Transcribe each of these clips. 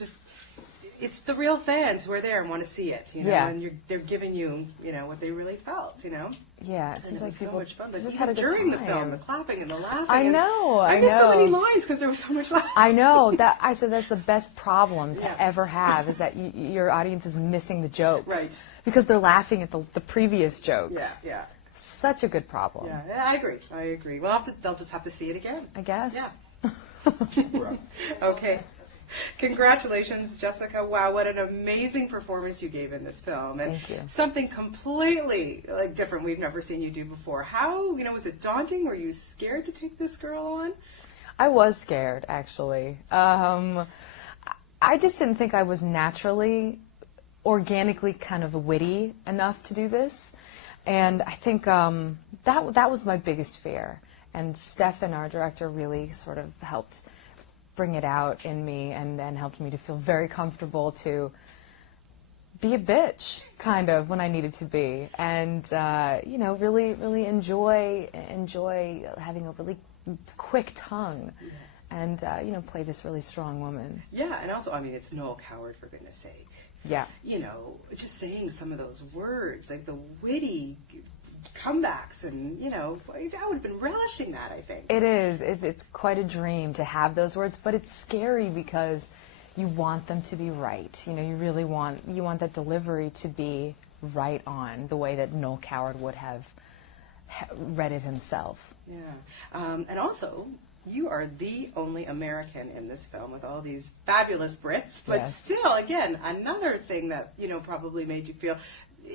just, it's the real fans who are there and want to see it, you know, and they're giving you, you know, what they really felt, you know. Yeah, it seems like so much fun. just Even had a good during time. the film, the clapping and the laughing. I know. I missed so many lines because there was so much laughing. I know. I said that's the best problem to ever have, is that your audience is missing the jokes. Right. Because they're laughing at the previous jokes. Yeah. Such a good problem. Yeah, I agree. They'll just have to see it again. I guess. Yeah. Okay. Congratulations, Jessica. Wow, what an amazing performance you gave in this film. And thank you. Something completely different we've never seen you do before. How, was it daunting? Were you scared to take this girl on? I was scared, actually. I just didn't think I was naturally, organically kind of witty enough to do this. And I think that was my biggest fear. And Stefan, our director, really sort of helped bring it out in me and helped me to feel very comfortable to be a bitch, kind of, when I needed to be. And, really enjoy having a really quick tongue and, play this really strong woman. Yeah, and also, it's Noel Coward, for goodness sake. Yeah. Just saying some of those words, like the witty comebacks, and I would have been relishing that, I think. It is. It's quite a dream to have those words, but it's scary because you want them to be right. You really want that delivery to be right on, the way that Noel Coward would have read it himself. Yeah. And also, you are the only American in this film with all these fabulous Brits, but still, again, another thing that, probably made you feel,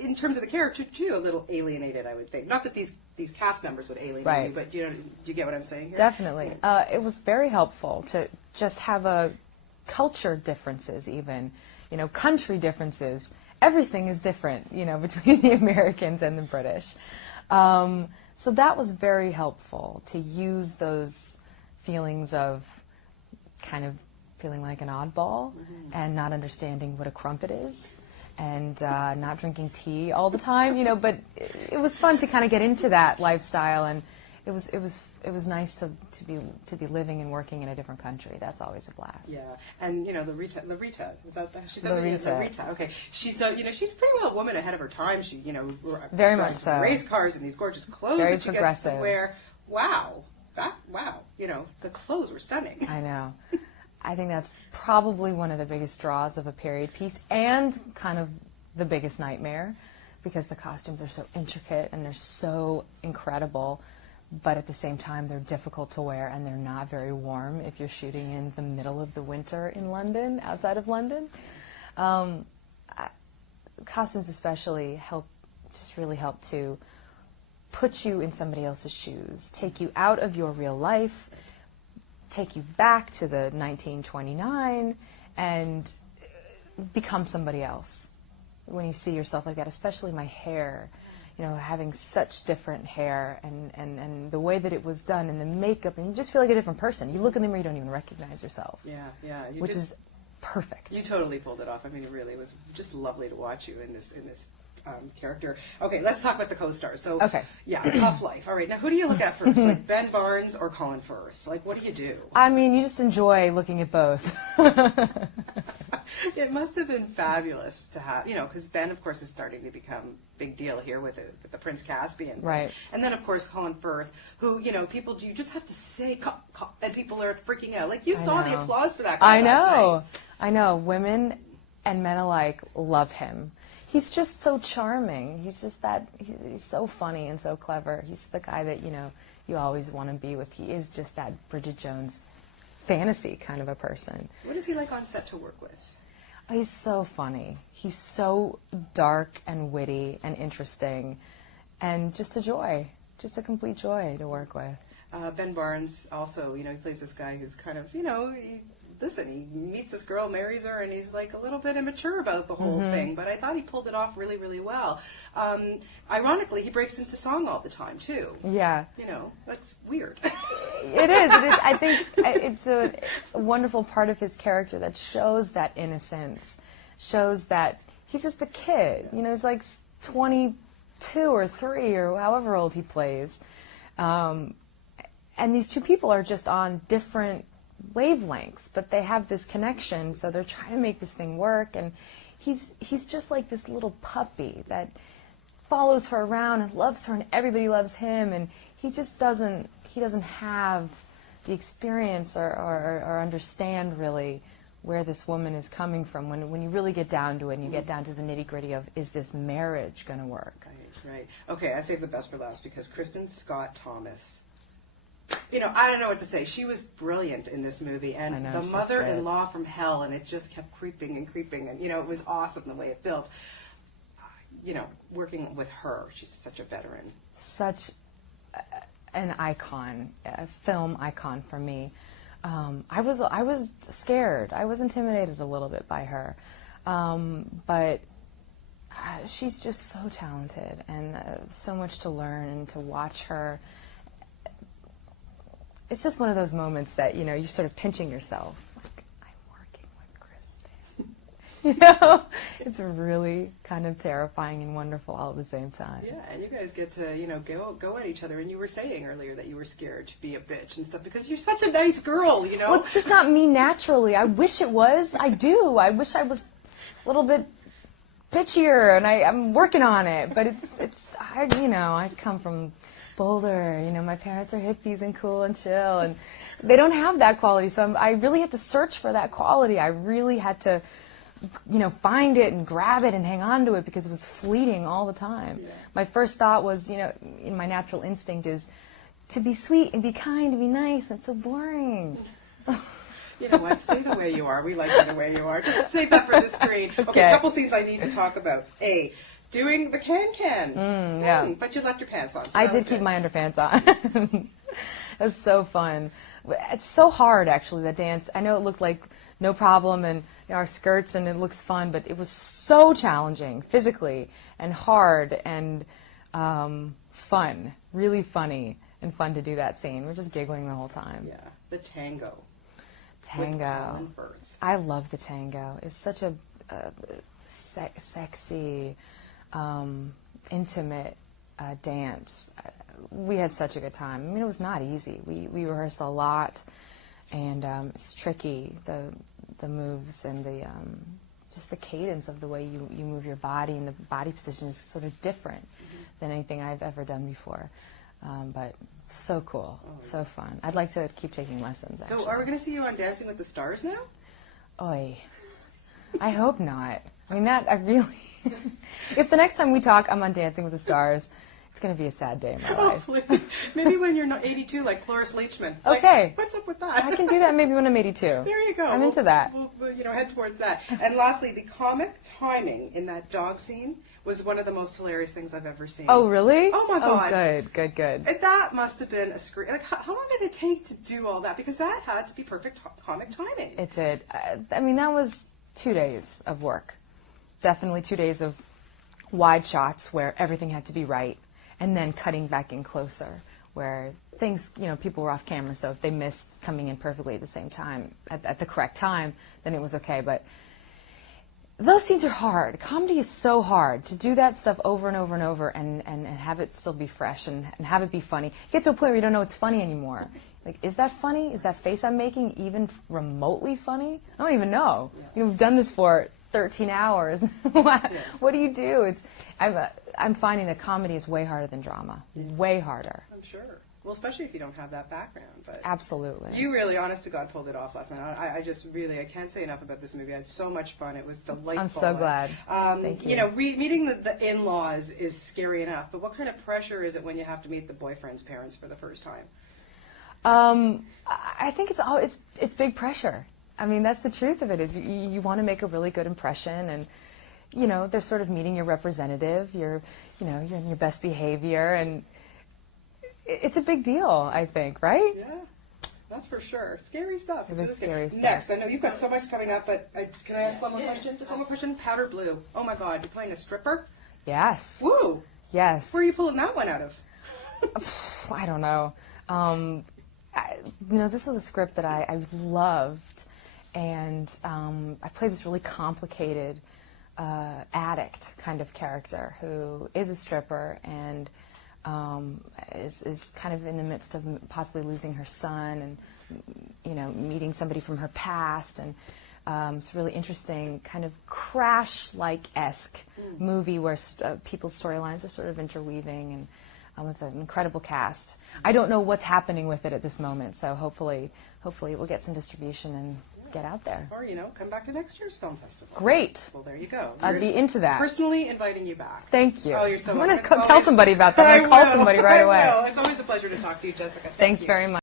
in terms of the character, too, a little alienated, I would think. Not that these cast members would alienate you, but do you get what I'm saying here? Definitely. It was very helpful to just have culture differences, even, country differences. Everything is different, between the Americans and the British. So that was very helpful, to use those feelings of kind of feeling like an oddball and not understanding what a crumpet is. And not drinking tea all the time, but it was fun to kind of get into that lifestyle, and it was nice to be living and working in a different country. That's always a blast. Yeah, and Larita, is that she says Larita. Okay, she's she's pretty well a woman ahead of her time. She very much so. Race cars and these gorgeous clothes very that she gets to wear. Wow, the clothes were stunning. I know. I think that's probably one of the biggest draws of a period piece, and kind of the biggest nightmare, because the costumes are so intricate and they're so incredible, but at the same time they're difficult to wear and they're not very warm if you're shooting in the middle of the winter in London, outside of London. Costumes especially really help to put you in somebody else's shoes, take you out of your real life, take you back to the 1929 and become somebody else when you see yourself like that, especially my hair, having such different hair and the way that it was done and the makeup, and you just feel like a different person. You look in the mirror, you don't even recognize yourself. Yeah. Which is perfect. You totally pulled it off. It really was just lovely to watch you in this character. Okay, let's talk about the co-stars. So, Tough Life. All right, now who do you look at first, like Ben Barnes or Colin Firth? Like, what do you do? You just enjoy looking at both. It must have been fabulous to have, because Ben, of course, is starting to become a big deal here with the Prince Caspian. Right. And then, of course, Colin Firth, who, people, you just have to say, and people are freaking out. Like, you saw the applause for that guy last night. I know. Women and men alike love him. He's just so charming. He's so funny and so clever. He's the guy that, you always want to be with. He is just that Bridget Jones fantasy kind of a person. What is he like on set to work with? He's so funny. He's so dark and witty and interesting, and just a joy, just a complete joy to work with. Ben Barnes also, he plays this guy who's kind of, he meets this girl, marries her, and he's like a little bit immature about the whole thing, but I thought he pulled it off really, really well. Ironically, he breaks into song all the time, too. Yeah. That's weird. It is. I think it's a wonderful part of his character that shows that innocence, shows that he's just a kid. He's like 22 or 3 or however old he plays. And these two people are just on different wavelengths, but they have this connection, so they're trying to make this thing work, and he's just like this little puppy that follows her around and loves her, and everybody loves him, and he just doesn't have the experience or understand really where this woman is coming from when you really get down to it and you get down to the nitty-gritty of, is this marriage going to work? Right. Okay, I saved the best for last because Kristen Scott Thomas, I don't know what to say. She was brilliant in this movie, and the mother-in-law from hell, and it just kept creeping and creeping, and, it was awesome the way it built. Working with her, she's such a veteran. Such an icon, a film icon for me. I was scared. I was intimidated a little bit by her, but she's just so talented and so much to learn and to watch her. It's just one of those moments that you're sort of pinching yourself, like I'm working with Kristen. It's really kind of terrifying and wonderful all at the same time. Yeah, and you guys get to go at each other. And you were saying earlier that you were scared to be a bitch and stuff because you're such a nice girl. Well, it's just not me naturally. I wish it was. I do. I wish I was a little bit bitchier, and I'm working on it. But it's I come from Boulder. My parents are hippies and cool and chill, and they don't have that quality. So I really had to search for that quality. I really had to, find it and grab it and hang on to it because it was fleeting all the time. Yeah. My first thought was, in my natural instinct is to be sweet and be kind and be nice. That's so boring. You know what? Stay the way you are. We like you the way you are. Just save that for the screen. Okay, a couple scenes I need to talk about. Doing the can-can. Yeah. But you left your pants on. So I did keep my underpants on. It was so fun. It's so hard, actually, that dance. I know it looked like no problem and our skirts and it looks fun, but it was so challenging physically and hard and fun, really funny and fun to do that scene. We're just giggling the whole time. Yeah. The tango. Tango. With Colin Firth. I love the tango. It's such a sexy, intimate dance. We had such a good time. I mean, it was not easy. We rehearsed a lot, and it's tricky, the moves and the just the cadence of the way you move your body, and the body position is sort of different than anything I've ever done before. But so cool, so fun. I'd like to keep taking lessons, actually. So are we going to see you on Dancing with the Stars now? Oy. I hope not. I mean, I really... If the next time we talk, I'm on Dancing with the Stars, it's going to be a sad day in my life. Oh, please. Maybe when you're 82, like Cloris Leachman. Okay. What's up with that? I can do that maybe when I'm 82. There you go. I'm into that. We'll head towards that. And lastly, the comic timing in that dog scene was one of the most hilarious things I've ever seen. Oh, really? Oh, my God. Oh, good. That must have been a screen. Like, how long did it take to do all that? Because that had to be perfect comic timing. It did. I mean, that was 2 days of work. Definitely 2 days of wide shots where everything had to be right, and then cutting back in closer where things, people were off camera, so if they missed coming in perfectly at the same time, at the correct time, then it was okay. But those scenes are hard. Comedy is so hard to do that stuff over and over and over and have it still be fresh and have it be funny. You get to a point where you don't know it's funny anymore. Like, is that funny? Is that face I'm making even remotely funny? I don't even know. Yeah. We've done this for 13 hours. What do you do? I'm finding that comedy is way harder than drama. Way harder. I'm sure. Well, especially if you don't have that background. But absolutely. You really, honest to God, pulled it off last night. I can't say enough about this movie. I had so much fun. It was delightful. I'm so glad. Thank you. Meeting the in-laws is scary enough, but what kind of pressure is it when you have to meet the boyfriend's parents for the first time? I think it's big pressure. I mean, that's the truth of it, is you want to make a really good impression, and they're sort of meeting your representative. You're in your best behavior, and it's a big deal, I think, right? Yeah, that's for sure. Scary stuff. It is scary stuff. Next, I know you've got so much coming up, but can I ask one more question? Just one more question. Powder Blue. Oh my God, you're playing a stripper? Yes. Woo. Yes. Where are you pulling that one out of? I don't know. This was a script that I loved, and I played this really complicated addict kind of character who is a stripper and is kind of in the midst of possibly losing her son and, meeting somebody from her past. And it's a really interesting kind of Crash-like-esque movie where people's storylines are sort of interweaving and with an incredible cast. I don't know what's happening with it at this moment, so hopefully it will get some distribution and get out there. Or, come back to next year's film festival. Great. Well, there you go. I'd be into that. Personally inviting you back. Thank you. Oh, you're so I'm welcome. going to tell somebody about that. I'm going to call somebody right away. I will. It's always a pleasure to talk to you, Jessica. Thanks very much.